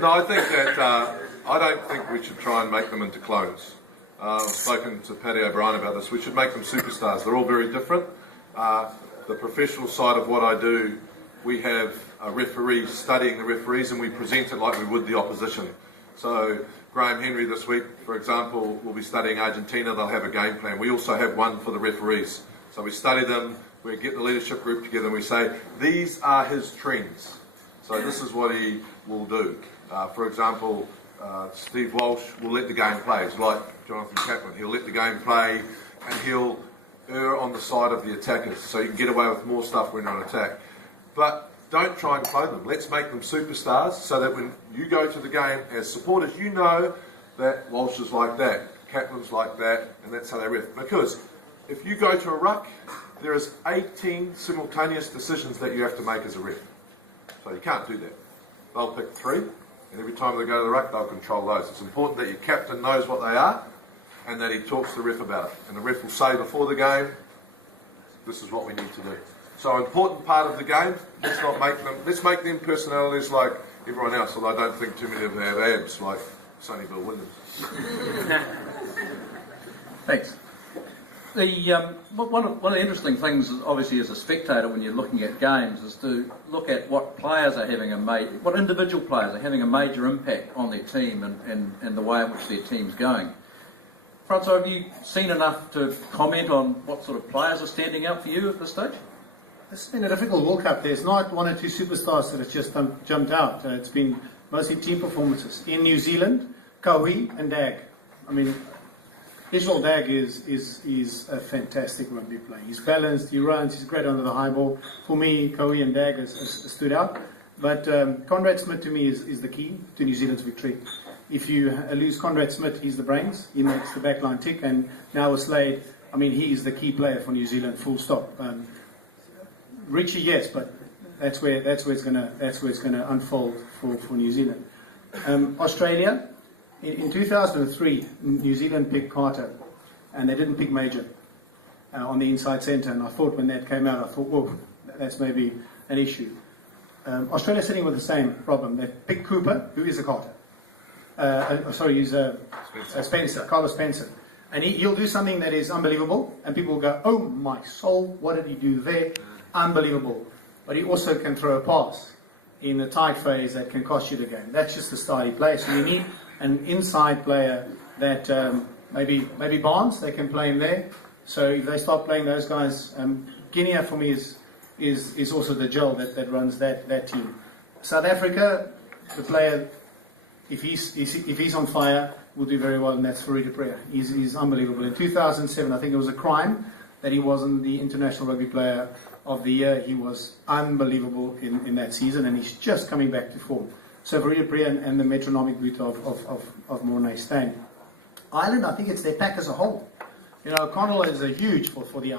No, I think that I don't think we should try and make them into clones. I've spoken to Paddy O'Brien about this. We should make them superstars. They're all very different. The professional side of what I do, we have a referee studying the referees, and we present it like we would the opposition. So Graham Henry this week, for example, will be studying Argentina. They'll have a game plan. We also have one for the referees. So we study them, we get the leadership group together, and we say, these are his trends. So this is what he will do. For example, Steve Walsh will let the game play. It's like Jonathan Kaplan. He'll let the game play, and he'll err on the side of the attackers, so you can get away with more stuff when you're on attack. But don't try and clone them. Let's make them superstars, so that when you go to the game as supporters, you know that Walsh is like that, Kaplan's like that, and that's how they ref. Because if you go to a ruck, there is 18 simultaneous decisions that you have to make as a ref. So you can't do that. They'll pick 3, and every time they go to the ruck, they'll control those. It's important that your captain knows what they are, and that he talks to the ref about it. And the ref will say before the game, this is what we need to do. So an important part of the game, let's make them personalities like everyone else, although I don't think too many of them have abs like Sonny Bill Williams. Thanks. One of the interesting things, obviously, as a spectator when you're looking at games, is to look at what players are having what individual players are having a major impact on their team and the way in which their team's going. Francois, have you seen enough to comment on what sort of players are standing out for you at this stage? It's been a difficult World Cup. There's not 1 or 2 superstars that have just jumped out. It's been mostly team performances. In New Zealand, Kaui and Dag. I mean, Israel Dag is a fantastic rugby player. He's balanced, he runs, he's great under the high ball. For me, Kaui and Dag has stood out. But Conrad Smith to me is the key to New Zealand's victory. If you lose Conrad Smith, he's the brains. He makes the backline tick. And now with Slade, I mean, he is the key player for New Zealand. Full stop. Richie, yes, but that's where it's gonna unfold for New Zealand. Australia, in 2003, New Zealand picked Carter, and they didn't pick Major on the inside centre. And I thought when that came out, I thought, whoa, that's maybe an issue. Australia's sitting with the same problem. They picked Cooper, who is a Carter. He's Spencer, Carlos Spencer. And he'll do something that is unbelievable, and people will go, oh my soul, what did he do there? Unbelievable. But he also can throw a pass in the tight phase that can cost you the game. That's just the style he plays. So you need an inside player that maybe Barnes, they can play him there. So if they start playing those guys, Guinea for me is also the gel that runs that team. South Africa, the player, if he's on fire, will do very well, and that's Fourie du Preez. He's unbelievable. In 2007, I think it was a crime that he wasn't the International Rugby Player of the Year. He was unbelievable in that season, and he's just coming back to form. So Fourie du Preez and the metronomic boot of Mornay Steyn. Ireland, I think it's their pack as a whole. You know, Connell is a huge for the